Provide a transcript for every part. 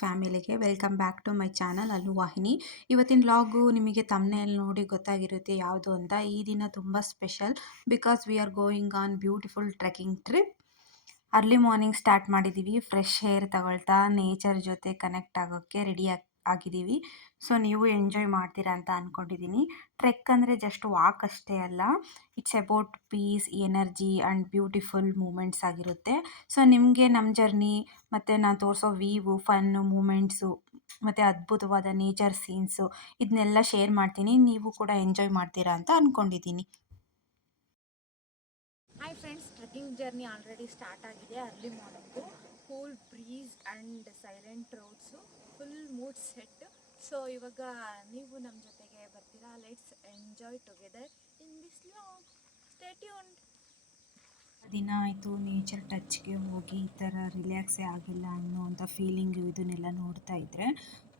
ಫ್ಯಾಮಿಲಿಗೆ welcome back to my channel Allu Vahini. ಇವತ್ತಿನ vlog ನಿಮಗೆ ತಮ್ನೇಲ್ ನೋಡಿ ಗೊತ್ತಾಗಿರುತ್ತೆ ಯಾವುದು ಅಂತ. ಈ ದಿನ ತುಂಬ special because we are going on beautiful trekking trip. Early morning start ಮಾಡಿದ್ದೀವಿ. ಫ್ರೆಶ್ ಏರ್ ತಗೊಳ್ತಾ ನೇಚರ್ ಜೊತೆ ಕನೆಕ್ಟ್ ಆಗೋಕ್ಕೆ ರೆಡಿ ಆಗಿದ್ದೀವಿ. ಸೊ ನೀವು ಎಂಜಾಯ್ ಮಾಡ್ತೀರಾ ಅಂತ ಅಂದ್ಕೊಂಡಿದ್ದೀನಿ. ಟ್ರೆಕ್ ಅಂದರೆ ಜಸ್ಟ್ ವಾಕ್ ಅಷ್ಟೇ ಅಲ್ಲ, it's about peace, energy and beautiful moments ಆಗಿರುತ್ತೆ. ಸೊ ನಿಮಗೆ ನಮ್ಮ ಜರ್ನಿ ಮತ್ತು ನಾನು ತೋರಿಸೋ ವೀವು, ಫನ್ನು, ಮೂಮೆಂಟ್ಸು ಮತ್ತು ಅದ್ಭುತವಾದ ನೇಚರ್ ಸೀನ್ಸು ಇದನ್ನೆಲ್ಲ ಶೇರ್ ಮಾಡ್ತೀನಿ. ನೀವು ಕೂಡ ಎಂಜಾಯ್ ಮಾಡ್ತೀರಾ ಅಂತ ಅಂದ್ಕೊಂಡಿದ್ದೀನಿ. Hi friends, trekking journey already start ಆಗಿದೆ. Early morning cool breeze and silent roads, full mood set. So ಇವಾಗ ನೀವು ನಮ್ಮ ಜೊತೆಗೆ ಬರ್ತೀರಾ. Let's enjoy together in this vlog. Stay tuned. ದಿನ ಆಯಿತು ನೇಚರ್ ಟಚ್ಗೆ ಹೋಗಿ ಈ ಥರ ರಿಲ್ಯಾಕ್ಸೇ ಆಗಿಲ್ಲ ಅನ್ನೋವಂಥ ಫೀಲಿಂಗು ಇದನ್ನೆಲ್ಲ ನೋಡ್ತಾ ಇದ್ದರೆ.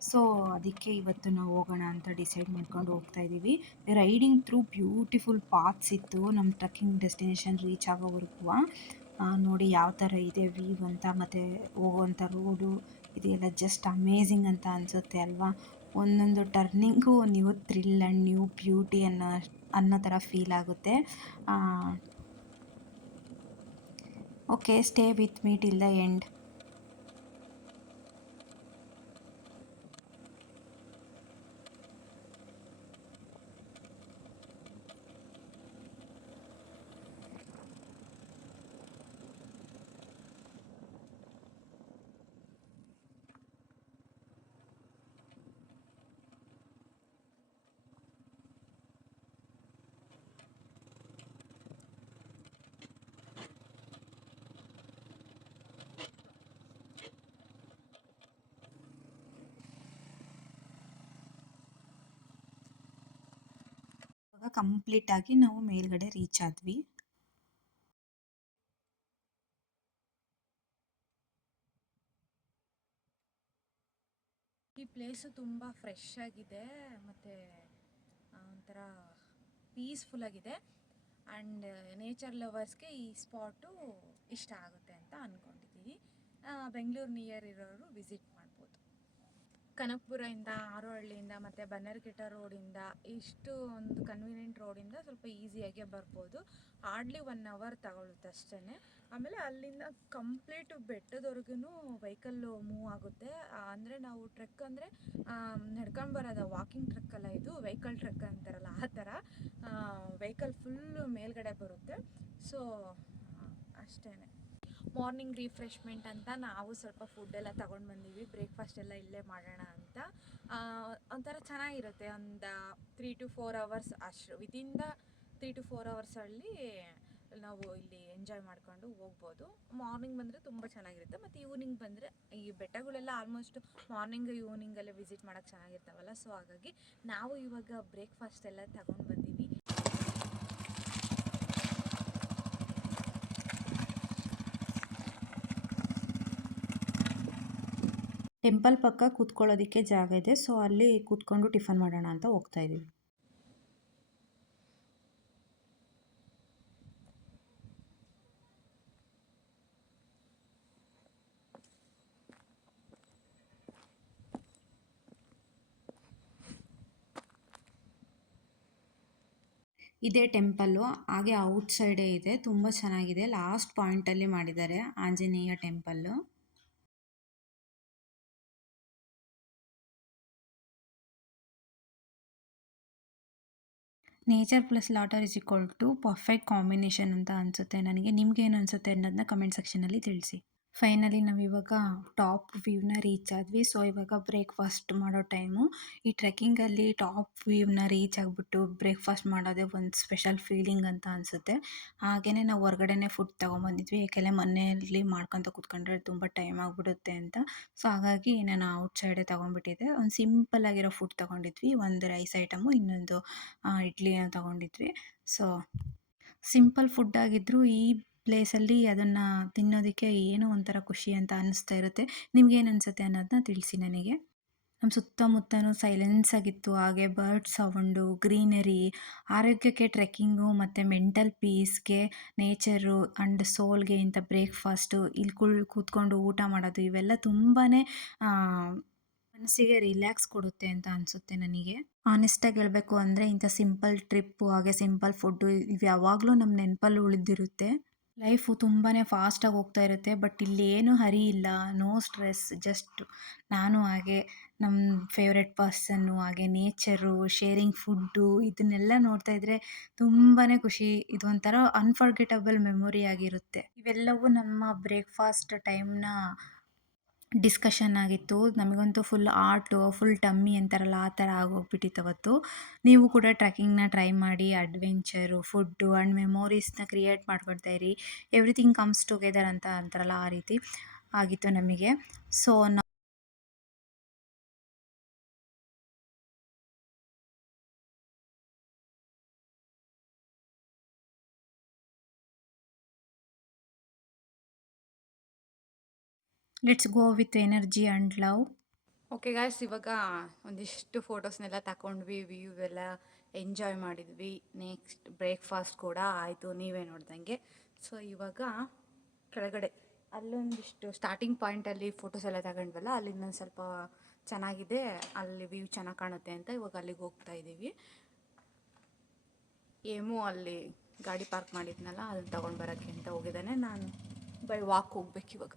ಸೊ ಅದಕ್ಕೆ ಇವತ್ತು ನಾವು ಹೋಗೋಣ ಅಂತ ಡಿಸೈಡ್ ಮಾಡ್ಕೊಂಡು ಹೋಗ್ತಾ ಇದ್ದೀವಿ. ರೈಡಿಂಗ್ ಥ್ರೂ ಬ್ಯೂಟಿಫುಲ್ ಪಾತ್ಸ್ ಇತ್ತು ನಮ್ಮ ಟ್ರೆಕ್ಕಿಂಗ್ ಡೆಸ್ಟಿನೇಷನ್ ರೀಚ್ ಆಗೋವರೆಗೂ. ನೋಡಿ ಯಾವ ಥರ ಇದೆ ವ್ಯೂ ಅಂತ, ಮತ್ತು ಹೋಗೋವಂಥ ರೋಡು ಇದೆಲ್ಲ ಜಸ್ಟ್ ಅಮೇಝಿಂಗ್ ಅಂತ ಅನಿಸುತ್ತೆ ಅಲ್ವಾ. ಒಂದೊಂದು turning new thrill and new beauty ಅನ್ನೋ ಥರ ಫೀಲ್ ಆಗುತ್ತೆ. Okay, stay with me till the end. ಇವಾಗ ಕಂಪ್ಲೀಟಾಗಿ ನಾವು ಮೇಲ್ಗಡೆ ರೀಚ್ ಆದ್ವಿ. ಈ ಪ್ಲೇಸು ತುಂಬ ಫ್ರೆಶ್ ಆಗಿದೆ ಮತ್ತು ಒಂಥರ ಪೀಸ್ಫುಲ್ ಆಗಿದೆ. ಆ್ಯಂಡ್ ನೇಚರ್ ಲವರ್ಸ್ಗೆ ಈ ಸ್ಪಾಟು ಇಷ್ಟ ಆಗುತ್ತೆ ಅಂತ ಅಂದ್ಕೊಂಡಿದ್ದೀವಿ. ಬೆಂಗಳೂರು ನಿಯರ್ ಇರೋರು ವಿಸಿಟ್ ಮಾಡ್ಬೋದು. ಕನಕಪುರದಿಂದ, ಹಾರೋಹಳ್ಳಿಯಿಂದ ಮತ್ತು ಬನ್ನರ್ಘಟ್ಟ ರೋಡಿಂದ ಇಷ್ಟು ಒಂದು ಕನ್ವೀನಿಯೆಂಟ್ ರೋಡಿಂದ ಸ್ವಲ್ಪ ಈಸಿಯಾಗೆ ಬರ್ಬೋದು. ಹಾರ್ಡ್ಲಿ 1 ಅವರ್ ತಗೊಳುತ್ತೆ ಅಷ್ಟೇ. ಆಮೇಲೆ ಅಲ್ಲಿಂದ ಕಂಪ್ಲೀಟ್ ಬೆಟ್ಟದವರೆಗೂ ವೆಹಿಕಲ್ಲು ಮೂವ್ ಆಗುತ್ತೆ. ಅಂದರೆ ನಾವು ಟ್ರೆಕ್ ಅಂದರೆ ನಡ್ಕೊಂಡು ಬರೋದು, ವಾಕಿಂಗ್ ಟ್ರೆಕ್ ಅಲ್ಲ ಇದು, ವೆಹಿಕಲ್ ಟ್ರೆಕ್ ಅಂತಾರಲ್ಲ ಆ ಥರ. ವೆಹಿಕಲ್ ಫುಲ್ಲು ಮೇಲ್ಗಡೆ ಬರುತ್ತೆ. ಸೊ ಅಷ್ಟೇ. ಮಾರ್ನಿಂಗ್ ರಿಫ್ರೆಶ್ಮೆಂಟ್ ಅಂತ ನಾವು ಸ್ವಲ್ಪ ಫುಡ್ಡೆಲ್ಲ ತೊಗೊಂಡು ಬಂದೀವಿ. ಬ್ರೇಕ್ಫಾಸ್ಟ್ ಎಲ್ಲ ಇಲ್ಲೇ ಮಾಡೋಣ ಅಂತ. ಒಂಥರ ಚೆನ್ನಾಗಿರುತ್ತೆ. ಒಂದು 3 to 4 ಅವರ್ಸ್ ಅಷ್ಟು ವಿತಿನ್ ದ 3 to 4 ಅವರ್ಸಲ್ಲಿ ನಾವು ಇಲ್ಲಿ ಎಂಜಾಯ್ ಮಾಡ್ಕೊಂಡು ಹೋಗ್ಬೋದು. ಮಾರ್ನಿಂಗ್ ಬಂದರೆ ತುಂಬ ಚೆನ್ನಾಗಿರುತ್ತೆ, ಮತ್ತು ಈವ್ನಿಂಗ್ ಬಂದರೆ ಈ ಬೆಟ್ಟಗಳೆಲ್ಲ ಆಲ್ಮೋಸ್ಟ್ ಮಾರ್ನಿಂಗ್ ಈವ್ನಿಂಗಲ್ಲೇ ವಿಸಿಟ್ ಮಾಡೋಕ್ಕೆ ಚೆನ್ನಾಗಿರ್ತಾವಲ್ಲ. ಸೊ ಹಾಗಾಗಿ ನಾವು ಇವಾಗ ಬ್ರೇಕ್ಫಾಸ್ಟ್ ಎಲ್ಲ ತಗೊಂಡು ಬಂದೀವಿ. ಟೆಂಪಲ್ ಪಕ್ಕ ಕೂತ್ಕೊಳ್ಳೋದಕ್ಕೆ ಜಾಗ ಇದೆ. ಸೊ ಅಲ್ಲಿ ಕೂತ್ಕೊಂಡು ಟಿಫನ್ ಮಾಡೋಣ ಅಂತ ಹೋಗ್ತಾ ಇದ್ದೀವಿ. ಇದೇ ಟೆಂಪಲ್ಲು, ಹಾಗೆ ಔಟ್ಸೈಡೇ ಇದೆ, ತುಂಬ ಚೆನ್ನಾಗಿದೆ. ಲಾಸ್ಟ್ ಪಾಯಿಂಟಲ್ಲಿ ಮಾಡಿದ್ದಾರೆ Anjaneya temple. Nature plus water is equal to perfect combination ಅಂತ ಅನಿಸುತ್ತೆ ನನಗೆ. ನಿಮ್ಗೇನು ಅನಿಸುತ್ತೆ ಅನ್ನೋದನ್ನ ಕಮೆಂಟ್ ಸೆಕ್ಷನಲ್ಲಿ ತಿಳಿಸಿ. ಫೈನಲಿ ನಾವಿವಾಗ ಟಾಪ್ ವ್ಯೂನ ರೀಚ್ ಆದ್ವಿ. ಸೊ ಇವಾಗ ಬ್ರೇಕ್ಫಾಸ್ಟ್ ಮಾಡೋ ಟೈಮು. ಈ ಟ್ರೆಕ್ಕಿಂಗಲ್ಲಿ ಟಾಪ್ ವ್ಯೂನ ರೀಚ್ ಆಗಿಬಿಟ್ಟು ಬ್ರೇಕ್ಫಾಸ್ಟ್ ಮಾಡೋದೇ ಒಂದು ಸ್ಪೆಷಲ್ ಫೀಲಿಂಗ್ ಅಂತ ಅನಿಸುತ್ತೆ. ಹಾಗೆಯೇ ನಾವು ಹೊರಗಡೆನೇ ಫುಡ್ ತೊಗೊಂಬಂದಿದ್ವಿ, ಯಾಕೆಂದರೆ ಮನೆಯಲ್ಲಿ ಮಾಡ್ಕೊತ ಕೂತ್ಕೊಂಡ್ರೆ ತುಂಬ ಟೈಮ್ ಆಗಿಬಿಡುತ್ತೆ ಅಂತ. ಸೊ ಹಾಗಾಗಿ ನಾನು ಔಟ್ಸೈಡೇ ತೊಗೊಂಡ್ಬಿಟ್ಟಿದ್ದೆ. ಒಂದು ಸಿಂಪಲ್ ಆಗಿರೋ ಫುಡ್ ತೊಗೊಂಡಿದ್ವಿ, ಒಂದು ರೈಸ್ ಐಟಮು, ಇನ್ನೊಂದು ಇಡ್ಲಿನ ತೊಗೊಂಡಿದ್ವಿ. ಸೊ ಸಿಂಪಲ್ ಫುಡ್ ಆಗಿದ್ದರೂ ಈ ಪ್ಲೇಸಲ್ಲಿ ಅದನ್ನು ತಿನ್ನೋದಕ್ಕೆ ಏನೋ ಒಂಥರ ಖುಷಿ ಅಂತ ಅನ್ನಿಸ್ತಾ ಇರುತ್ತೆ. ನಿಮ್ಗೇನು ಅನಿಸುತ್ತೆ ಅನ್ನೋದನ್ನ ತಿಳಿಸಿ ನನಗೆ. ನಮ್ಮ ಸುತ್ತಮುತ್ತನೂ ಸೈಲೆನ್ಸ್ ಆಗಿತ್ತು. ಹಾಗೆ ಬರ್ಡ್ ಸೌಂಡು, ಗ್ರೀನರಿ, ಆರೋಗ್ಯಕ್ಕೆ ಟ್ರೆಕ್ಕಿಂಗು ಮತ್ತು ಮೆಂಟಲ್ ಪೀಸ್‌ಗೆ ನೇಚರು ಆ್ಯಂಡ್ ಸೋಲ್‌ಗೆ ಇಂಥ ಬ್ರೇಕ್‌ಫಾಸ್ಟು ಇಲ್ಲಿ ಕೂತ್ಕೊಂಡು ಊಟ ಮಾಡೋದು ಇವೆಲ್ಲ ತುಂಬಾನೇ ಮನಸ್ಸಿಗೆ ರಿಲ್ಯಾಕ್ಸ್ ಕೊಡುತ್ತೆ ಅಂತ ಅನಿಸುತ್ತೆ ನನಗೆ. ಆನೆಸ್ಟಾಗಿ ಹೇಳ್ಬೇಕು ಅಂದರೆ ಇಂಥ ಸಿಂಪಲ್ ಟ್ರಿಪ್ಪು ಹಾಗೆ ಸಿಂಪಲ್ ಫುಡ್ಡು ಇವು ಯಾವಾಗಲೂ ನಮ್ಮ ನೆನಪಲ್ಲಿ ಉಳಿದಿರುತ್ತೆ. ಲೈಫು ತುಂಬಾ ಫಾಸ್ಟಾಗಿ ಹೋಗ್ತಾ ಇರುತ್ತೆ. ಬಟ್ ಇಲ್ಲೇನು ಹರಿ ಇಲ್ಲ, ನೋ ಸ್ಟ್ರೆಸ್. ಜಸ್ಟ್ ನಾನು ಹಾಗೆ ನಮ್ಮ ಫೇವ್ರೆಟ್ ಪರ್ಸನ್ನು, ಹಾಗೆ ನೇಚರು, ಶೇರಿಂಗ್ ಫುಡ್ಡು ಇದನ್ನೆಲ್ಲ ನೋಡ್ತಾ ಇದ್ರೆ ತುಂಬಾ ಖುಷಿ. ಇದೊಂಥರ ಅನ್‌ಫರ್ಗೆಟಬಲ್ ಮೆಮೊರಿ ಆಗಿರುತ್ತೆ. ಇವೆಲ್ಲವೂ ನಮ್ಮ ಬ್ರೇಕ್‌ಫಾಸ್ಟ್ ಟೈಮ್‌ನ ಡಿಸ್ಕಷನ್ ಆಗಿತ್ತು. ನಮಗಂತೂ ಫುಲ್ ಆರ್ಟು, ಫುಲ್ ಟಮ್ಮಿ ಅಂತಾರಲ್ಲ ಆ ಥರ ಆಗೋಗ್ಬಿಟ್ಟಿತ್ತು ಅವತ್ತು. ನೀವು ಕೂಡ ಟ್ರೆಕ್ಕಿಂಗ್‌ನ ಟ್ರೈ ಮಾಡಿ. ಅಡ್ವೆಂಚರು, ಫುಡ್ಡು ಆ್ಯಂಡ್ ಮೆಮೋರೀಸ್‌ನ ಕ್ರಿಯೇಟ್ ಮಾಡ್ಕೊಳ್ತಾ ಇರಿ. ಎವ್ರಿಥಿಂಗ್ ಕಮ್ಸ್ ಟುಗೆದರ್ ಅಂತ ಅಂತಾರಲ್ಲ ಆ ರೀತಿ ಆಗಿತ್ತು ನಮಗೆ. So let's go with energy and love. Okay guys, ಇವಾಗ ಒಂದಿಷ್ಟು ಫೋಟೋಸ್ನೆಲ್ಲ ತಗೊಂಡ್ವಿ, ವ್ಯೂ ಎಲ್ಲ ಎಂಜಾಯ್ ಮಾಡಿದ್ವಿ. ನೆಕ್ಸ್ಟ್ ಬ್ರೇಕ್ಫಾಸ್ಟ್ ಕೂಡ ಆಯಿತು ನೀವೇ ನೋಡ್ದಂಗೆ. ಸೊ ಇವಾಗ ಕೆಳಗಡೆ ಅಲ್ಲೊಂದಿಷ್ಟು ಸ್ಟಾರ್ಟಿಂಗ್ ಪಾಯಿಂಟಲ್ಲಿ ಫೋಟೋಸ್ ಎಲ್ಲ ತಗೊಂಡ್ವಲ್ಲ, ಅಲ್ಲಿಂದ ಸ್ವಲ್ಪ ಚೆನ್ನಾಗಿದೆ, ಅಲ್ಲಿ ವ್ಯೂ ಚೆನ್ನಾಗಿ ಕಾಣುತ್ತೆ ಅಂತ ಇವಾಗ ಅಲ್ಲಿಗೆ ಹೋಗ್ತಾ ಇದ್ದೀವಿ. ಏಮು ಅಲ್ಲಿ ಗಾಡಿ ಪಾರ್ಕ್ ಮಾಡಿದ್ನಲ್ಲ ಅದನ್ನು ತೊಗೊಂಡು ಬರೋಕ್ಕೆ ಅಂತ ಹೋಗಿದ್ದಾನೆ. ನಾನು ಬೈ ವಾಕ್ ಹೋಗ್ಬೇಕು ಇವಾಗ.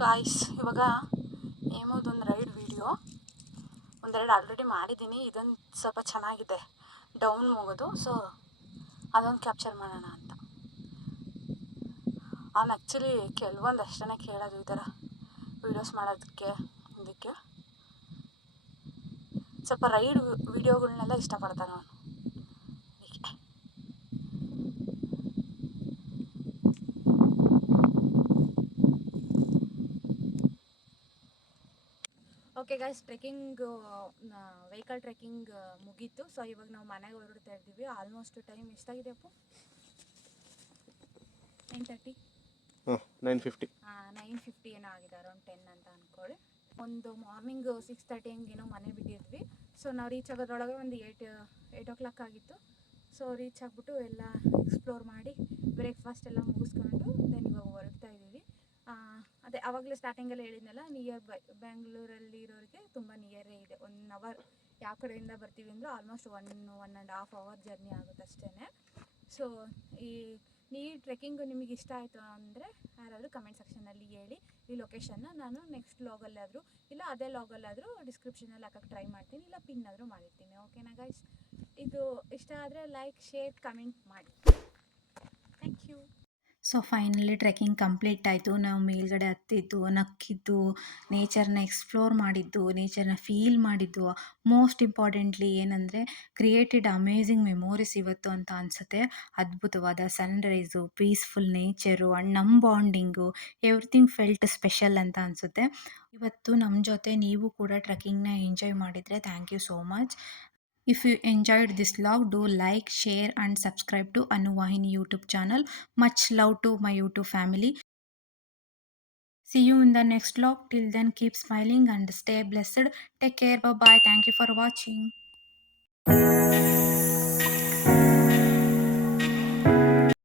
ಗಾಯ್ಸ್, ಇವಾಗ ಏಮೋದೊಂದು ರೈಡ್ ವಿಡಿಯೋ ಒಂದೆರಡು ಆಲ್ರೆಡಿ ಮಾಡಿದ್ದೀನಿ. ಇದೊಂದು ಸ್ವಲ್ಪ ಚೆನ್ನಾಗಿದೆ, ಡೌನ್ ಹೋಗೋದು. ಸೊ ಅದೊಂದು ಕ್ಯಾಪ್ಚರ್ ಮಾಡೋಣ ಅಂತ. ಅವ್ನು ಆ್ಯಕ್ಚುಲಿ ಕೆಲವೊಂದು ಅಷ್ಟೇ ಕೇಳೋದು ಈ ಥರ ವೀಡಿಯೋಸ್ ಮಾಡೋದಕ್ಕೆ. ಇದಕ್ಕೆ ಸ್ವಲ್ಪ ರೈಡ್ ವಿಡಿಯೋಗಳ್ನೆಲ್ಲ ಇಷ್ಟಪಡ್ತಾನೆ ಅವನು. Okay guys, trekking vehicle trekking ಮುಗೀತು. ಸೊ ಇವಾಗ ನಾವು ಮನೆಗೆ ಹೊರಡ್ತಾ ಇದ್ದೀವಿ. ಆಲ್ಮೋಸ್ಟ್ ಟೈಮ್ ಎಷ್ಟಾಗಿದೆ ಅಪ್ಪು? 9:30, 9:50. 9:50 ಏನೋ ಆಗಿದೆ, ಅರೌಂಡ್ 10 ಅಂತ ಅಂದ್ಕೊಳ್ಳಿ. ಒಂದು ಮಾರ್ನಿಂಗ್ 6:30 ಹಂಗೇನೋ ಮನೆ ಬಿಟ್ಟಿದ್ವಿ. ಸೊ ನಾವು ರೀಚ್ ಆಗೋದ್ರೊಳಗೆ ಒಂದು 8 ಓ ಕ್ಲಾಕ್ ಆಗಿತ್ತು. ಸೊ ರೀಚ್ ಆಗಿಬಿಟ್ಟು ಎಲ್ಲ ಎಕ್ಸ್ಪ್ಲೋರ್ ಮಾಡಿ ಬ್ರೇಕ್ಫಾಸ್ಟ್ ಎಲ್ಲ ಮುಗಿಸ್ಕೊಂಡು ದೆನ್ ಇವಾಗ ಹೊರಡ್ತಾ ಇದ್ದೀವಿ. ಅದೇ ಆವಾಗಲೇ ಸ್ಟಾರ್ಟಿಂಗಲ್ಲಿ ಹೇಳಿದ್ನಲ್ಲ, ನಿಯರ್ ಬೈ ಬೆಂಗಳೂರಲ್ಲಿ ಇರೋರಿಗೆ ತುಂಬ ನಿಯರೇ ಇದೆ. 1 ಅವರ್ ಯಾವ ಕಡೆಯಿಂದ ಬರ್ತೀವಿ ಅಂದರೆ ಆಲ್ಮೋಸ್ಟ್ 1.5 ಅವರ್ ಜರ್ನಿ ಆಗುತ್ತೆ ಅಷ್ಟೇ. ಸೊ ಈ ಟ್ರೆಕ್ಕಿಂಗು ನಿಮಗೆ ಇಷ್ಟ ಆಯಿತು ಅಂದರೆ ಯಾರಾದರೂ ಕಮೆಂಟ್ ಸೆಕ್ಷನಲ್ಲಿ ಹೇಳಿ. ಈ ಲೊಕೇಶನ್ನ ನಾನು ನೆಕ್ಸ್ಟ್ ಲಾಗಲ್ಲಾದರೂ ಇಲ್ಲ ಅದೇ ಲಾಗಲ್ಲಾದರೂ ಡಿಸ್ಕ್ರಿಪ್ಷನಲ್ಲಿ ಹಾಕೋಕ್ಕೆ ಟ್ರೈ ಮಾಡ್ತೀನಿ, ಇಲ್ಲ ಪಿನ್ ಆದರೂ ಮಾಡಿರ್ತೀನಿ. ಓಕೆನಾ ಗೈಸ್? ಇದು ಇಷ್ಟ ಆದರೆ ಲೈಕ್, ಶೇರ್, ಕಮೆಂಟ್ ಮಾಡಿ. Thank you. So finally trekking complete ಆಯಿತು. ನಾವು ಮೇಲ್ಗಡೆ ಹತ್ತಿದ್ದು, ನಕ್ಕಿದ್ದು, ನೇಚರ್ನ ಎಕ್ಸ್ಪ್ಲೋರ್ ಮಾಡಿದ್ದು, ನೇಚರ್ನ ಫೀಲ್ ಮಾಡಿದ್ದು, ಮೋಸ್ಟ್ ಇಂಪಾರ್ಟೆಂಟ್ಲಿ ಏನಂದರೆ ಕ್ರಿಯೇಟೆಡ್ ಅಮೇಝಿಂಗ್ ಮೆಮೋರೀಸ್ ಇವತ್ತು ಅಂತ ಅನಿಸುತ್ತೆ. ಅದ್ಭುತವಾದ ಸನ್ರೈಸು, ಪೀಸ್ಫುಲ್ ನೇಚರು ಆ್ಯಂಡ್ ನಮ್ಮ ಬಾಂಡಿಂಗು, ಎವ್ರಿಥಿಂಗ್ ಫೆಲ್ಟ್ ಸ್ಪೆಷಲ್ ಅಂತ ಅನಿಸುತ್ತೆ. ಇವತ್ತು ನಮ್ಮ ಜೊತೆ ನೀವು ಕೂಡ ಟ್ರೆಕ್ಕಿಂಗ್ನ ಎಂಜಾಯ್ ಮಾಡಿದರೆ thank you so much. If you enjoyed this vlog, do like, share and subscribe to Anu Vahini YouTube channel. Much love to my YouTube family. See you in the next vlog. Till then, keep smiling and stay blessed. Take care. Bye bye. Thank you for watching.